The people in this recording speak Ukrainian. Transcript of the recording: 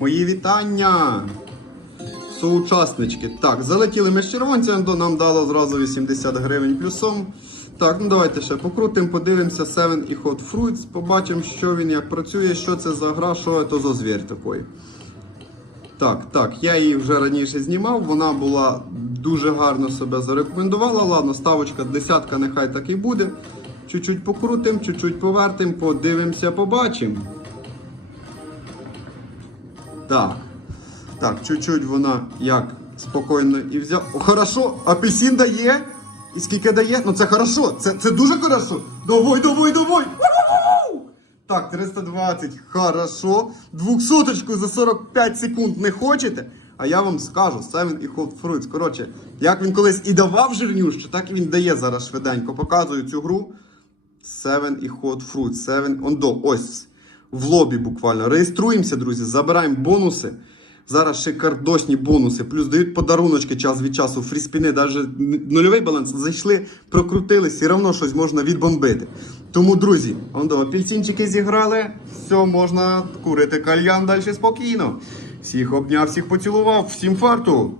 Мої вітання! Соучаснички. Так, залетіли ми з червонцем, нам дало зразу 80 гривень плюсом. Так, ну давайте ще покрутимо, подивимося Seven і Hot Fruits, побачимо, що він як працює, що це за гра, що це за звір такий. Так, так, я її вже раніше знімав, вона була дуже гарно себе зарекомендувала. Ладно, ставочка десятка, нехай так і буде. Чуть-чуть покрутим, чуть-чуть повертим, подивимося, побачимо. Так. Так, чуть-чуть вона як спокійно і взяв. О, хорошо, апельсин дає. І скільки дає? Ну це хорошо, це, це дуже хорошо. Давай, давай, давай. Так, 320, хорошо. Двохсоточку за 45 секунд не хочете? А я вам скажу, Seven і Hot Fruits. Коротше, як він колись і давав жирнющу, так і він дає зараз швиденько. Показую цю гру. Seven і Hot Fruits. Seven do. Ось в лобі буквально. Реєструємося, друзі, забираємо бонуси. Зараз шикардосні бонуси, плюс дають подаруночки час від часу, фріспіни, навіть нульовий баланс. Зайшли, прокрутились, все одно щось можна відбомбити. Тому, друзі, он до апельсинчики зіграли, все, можна курити кальян далі спокійно. Всіх обняв, всіх поцілував, всім фарту.